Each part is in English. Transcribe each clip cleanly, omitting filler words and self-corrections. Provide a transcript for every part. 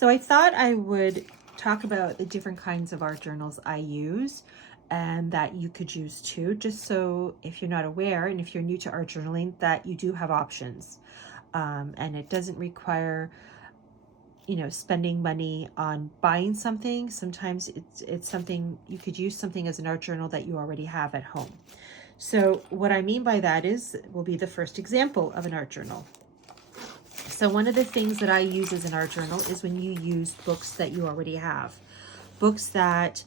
So I thought I would talk about the different kinds of art journals I use and that you could use too, just so if you're not aware and if you're new to art journaling, that you do have options. And it doesn't require, spending money on buying something. Sometimes it's something you could use something as an art journal that you already have at home. So what I mean by that will be the first example of an art journal. So one of the things that I use as an art journal is when you use books that you already have, books that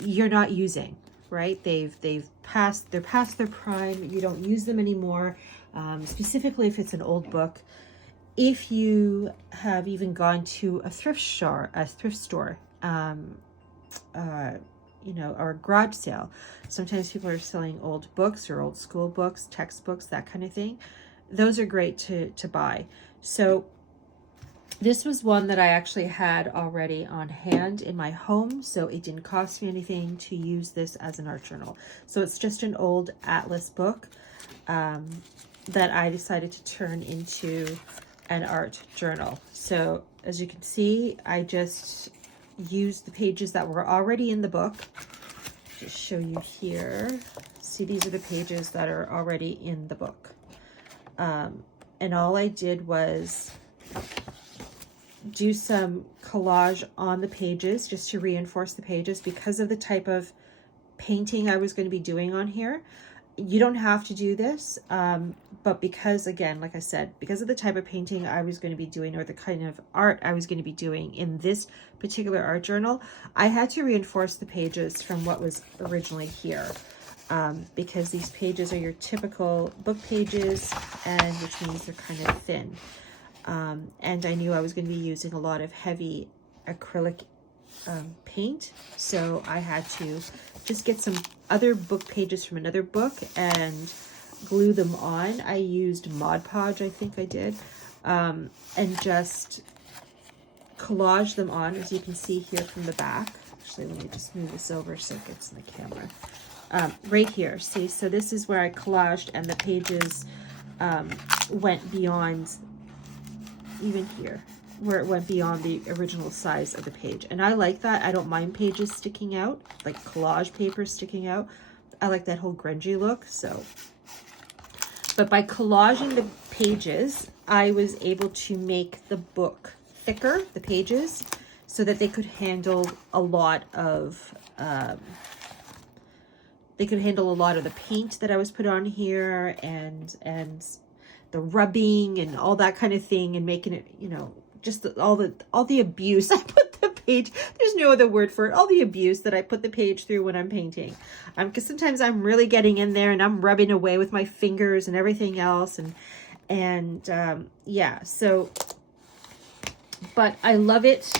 you're not using, right? They're past their prime. You don't use them anymore. Specifically, if it's an old book, if you have even gone to a thrift store, or a garage sale. Sometimes people are selling old books or old school books, textbooks, that kind of thing. Those are great to buy. So this was one that I actually had already on hand in my home, so it didn't cost me anything to use this as an art journal. So it's just an old atlas book that I decided to turn into an art journal. So as you can see, I just used the pages that were already in the book. Just show you here. See, these are the pages that are already in the book. And all I did was do some collage on the pages just to reinforce the pages because of the type of painting I was going to be doing on here. You don't have to do this, but because, again, like I said, because of the type of painting I was going to be doing or the kind of art I was going to be doing in this particular art journal, I had to reinforce the pages from what was originally here, because these pages are your typical book pages, and which means they're kind of thin. And I knew I was going to be using a lot of heavy acrylic paint, so I had to just get some other book pages from another book and glue them on. I used Mod Podge, I think I did, and just collage them on, as you can see here from the back. Actually, let me just move this over so it gets in the camera. Right here, see, so this is where I collaged, and the pages went beyond, even here, where it went beyond the original size of the page. And I like that. I don't mind pages sticking out, like collage paper sticking out. I like that whole grungy look. So, but by collaging the pages, I was able to make the book thicker, the pages, so that they could handle a lot of the paint that I was put on here, and the rubbing and all that kind of thing, and making it, just all the abuse I put the page, there's no other word for it, all the abuse that I put the page through when I'm painting. Because sometimes I'm really getting in there and I'm rubbing away with my fingers and everything else, and yeah, so, but I love it.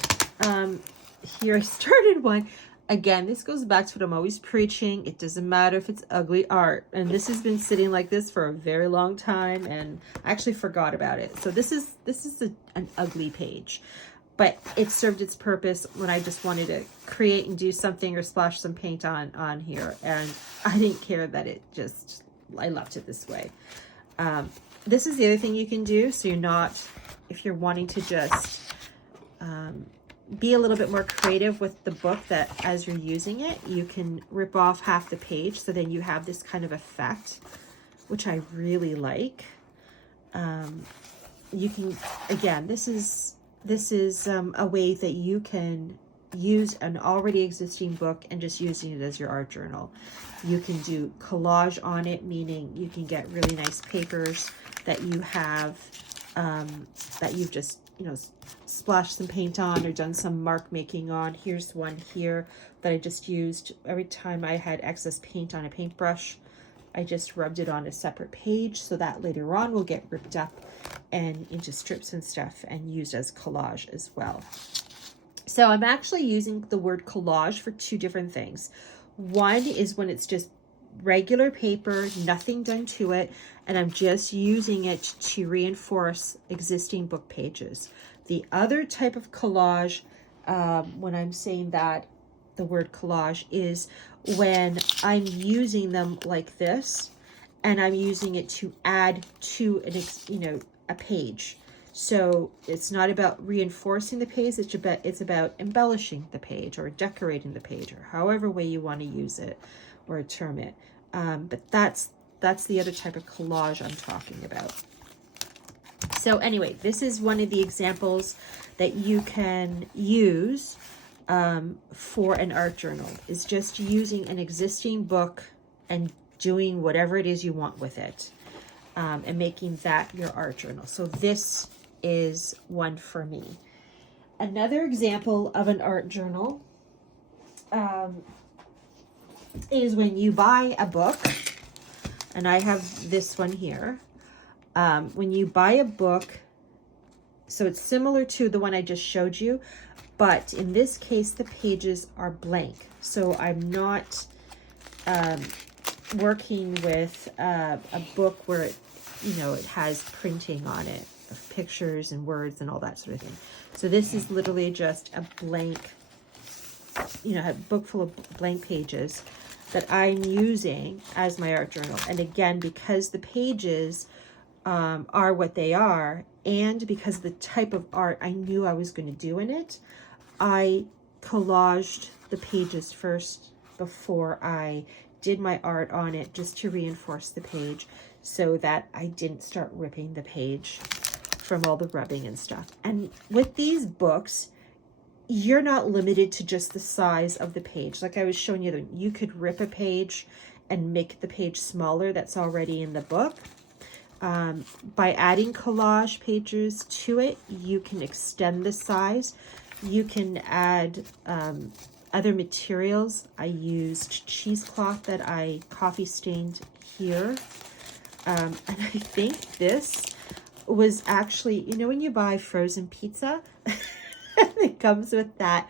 Here I started one. Again, this goes back to what I'm always preaching. It doesn't matter if it's ugly art. And this has been sitting like this for a very long time, and I actually forgot about it. So this is an ugly page, but it served its purpose when I just wanted to create and do something or splash some paint on here. And I didn't care that I left it this way. This is the other thing you can do. So if you're wanting to just, be a little bit more creative with the book, that as you're using it, you can rip off half the page, so then you have this kind of effect, which I really like. You can, again, this is a way that you can use an already existing book and just using it as your art journal. You can do collage on it, meaning you can get really nice papers that you have, that you've just, splashed some paint on or done some mark making on. Here's one here that I just used. Every time I had excess paint on a paintbrush, I just rubbed it on a separate page, so that later on will get ripped up and into strips and stuff and used as collage as well. So I'm actually using the word collage for two different things. One is when it's just regular paper, nothing done to it, and I'm just using it to reinforce existing book pages. The other type of collage, when I'm saying that, the word collage, is when I'm using them like this, and I'm using it to add to a page. So it's not about reinforcing the page, it's about embellishing the page or decorating the page, or however way you want to use it or term it. But that's the other type of collage I'm talking about. So anyway, this is one of the examples that you can use for an art journal, is just using an existing book and doing whatever it is you want with it, and making that your art journal. So this is one for me. Another example of an art journal is when you buy a book, and I have this one here. When you buy a book, so it's similar to the one I just showed you, but in this case, the pages are blank. So I'm not working with a book where it, it has printing on it, of pictures and words and all that sort of thing. So this is literally just a blank, a book full of blank pages that I'm using as my art journal. And again, because the pages are what they are, and because of the type of art I knew I was going to do in it, I collaged the pages first before I did my art on it, just to reinforce the page so that I didn't start ripping the page from all the rubbing and stuff. And with these books, you're not limited to just the size of the page. Like I was showing you, you could rip a page and make the page smaller that's already in the book. By adding collage pages to it, you can extend the size. You can add other materials. I used cheesecloth that I coffee stained here. And I think this was actually, when you buy frozen pizza, it comes with that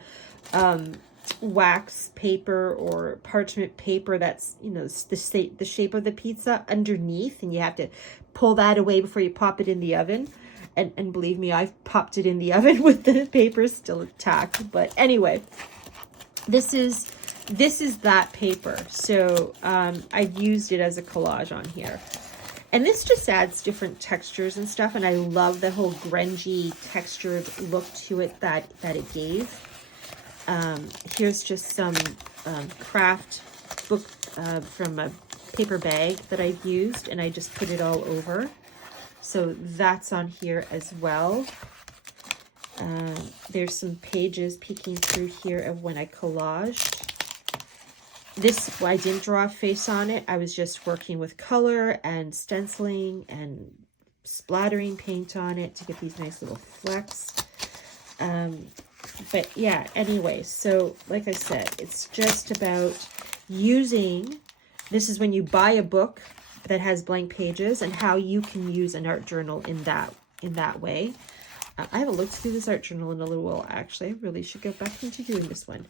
wax paper or parchment paper that's, the shape of the pizza underneath, and you have to pull that away before you pop it in the oven. And believe me, I've popped it in the oven with the paper still intact. But anyway, this is that paper. So I used it as a collage on here. And this just adds different textures and stuff. And I love the whole grungy textured look to it that it gave. Here's just some craft book from a paper bag that I've used, and I just put it all over. So that's on here as well. There's some pages peeking through here of when I collaged. This, I didn't draw a face on it. I was just working with color and stenciling and splattering paint on it to get these nice little flecks. But yeah, anyway, so like I said, it's just about using, this is when you buy a book that has blank pages, and how you can use an art journal in that way. I haven't looked through this art journal in a little while, actually. I really should go back into doing this one.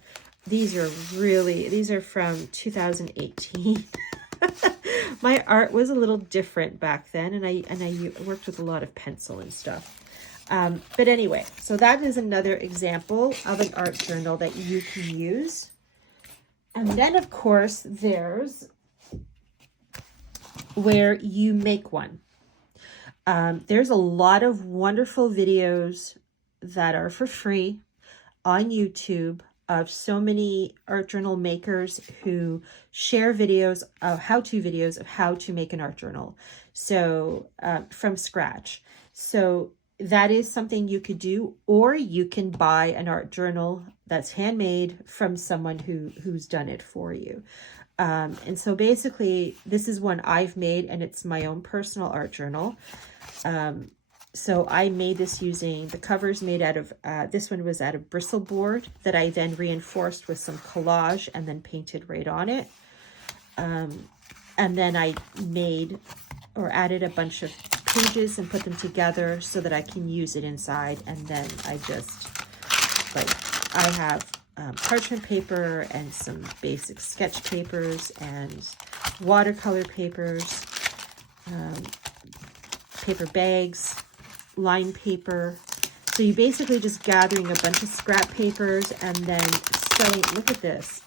These are from 2018. My art was a little different back then, and I worked with a lot of pencil and stuff. But anyway, so that is another example of an art journal that you can use. And then, of course, there's where you make one. There's a lot of wonderful videos that are for free on YouTube of so many art journal makers who share videos of how-to videos of how to make an art journal. So from scratch. So that is something you could do, or you can buy an art journal that's handmade from someone who's done it for you. And so basically this is one I've made, and it's my own personal art journal. So I made this using the covers made out of, this one was out of bristle board that I then reinforced with some collage and then painted right on it. And then I made or added a bunch of pages and put them together so that I can use it inside. And then I just, I have parchment paper and some basic sketch papers and watercolor papers, paper bags, line paper. So you basically just gathering a bunch of scrap papers and then sewing. Look at this.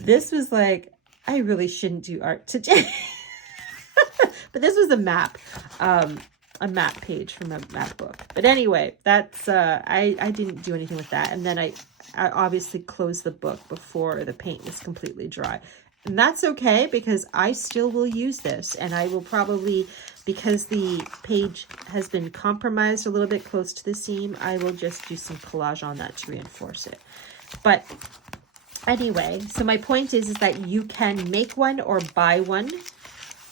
This was like, I really shouldn't do art today. But this was a map. a map page from a map book. But anyway, that's, I didn't do anything with that. And then I obviously closed the book before the paint was completely dry. And that's okay, because I still will use this, and I will probably, because the page has been compromised a little bit close to the seam, I will just do some collage on that to reinforce it. But anyway, so my point is that you can make one or buy one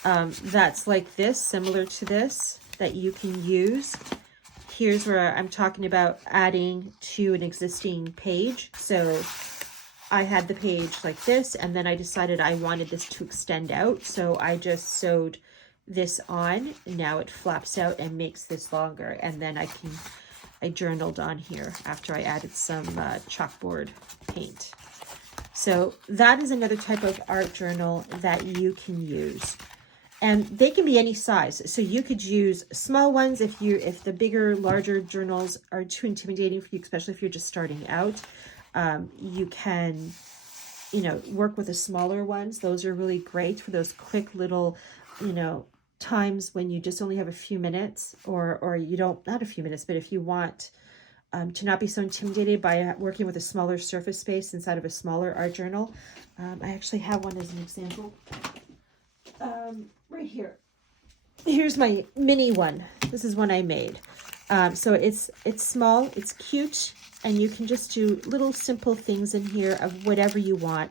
that's like this, similar to this, that you can use. Here's where I'm talking about adding to an existing page. So I had the page like this, and then I decided I wanted this to extend out. So I just sewed this on. Now it flaps out and makes this longer. And then I journaled on here after I added some chalkboard paint. So that is another type of art journal that you can use. And they can be any size. So you could use small ones if the bigger, larger journals are too intimidating for you, especially if you're just starting out. You can, work with the smaller ones. Those are really great for those quick little, times when you just only have a few minutes, or you don't, not a few minutes, but if you want to not be so intimidated by working with a smaller surface space inside of a smaller art journal. I actually have one as an example. Right here. Here's my mini one. This is one I made. So it's small, it's cute, and you can just do little simple things in here of whatever you want.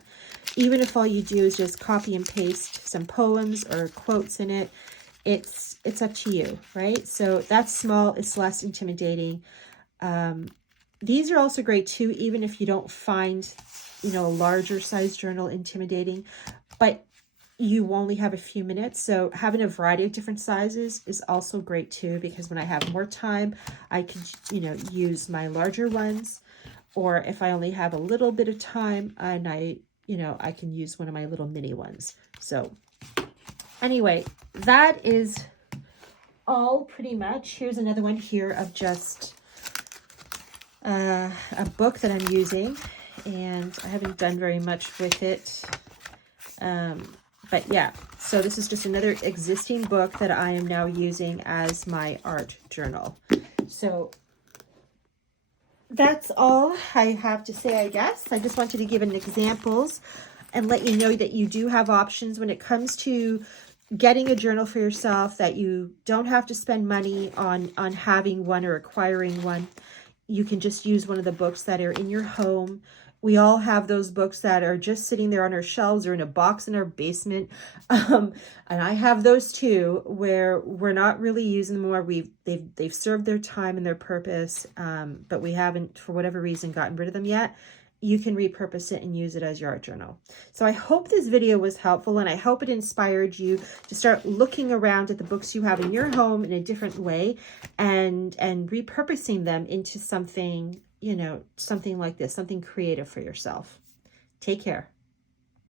Even if all you do is just copy and paste some poems or quotes in it, it's up to you, right? So that's small, it's less intimidating. These are also great too, even if you don't find, a larger size journal intimidating, but you only have a few minutes. So having a variety of different sizes is also great too, because when I have more time, I can, use my larger ones, or if I only have a little bit of time, and I can use one of my little mini ones. So anyway, that is all pretty much. Here's another one here of just a book that I'm using, and I haven't done very much with it. But yeah, so this is just another existing book that I am now using as my art journal. So that's all I have to say, I guess. I just wanted to give an examples and let you know that you do have options when it comes to getting a journal for yourself, that you don't have to spend money on having one or acquiring one. You can just use one of the books that are in your home. We all have those books that are just sitting there on our shelves or in a box in our basement. And I have those too, where we're not really using them more. They've served their time and their purpose, but we haven't, for whatever reason, gotten rid of them yet. You can repurpose it and use it as your art journal. So I hope this video was helpful, and I hope it inspired you to start looking around at the books you have in your home in a different way, and repurposing them into something, something like this, something creative for yourself. Take care.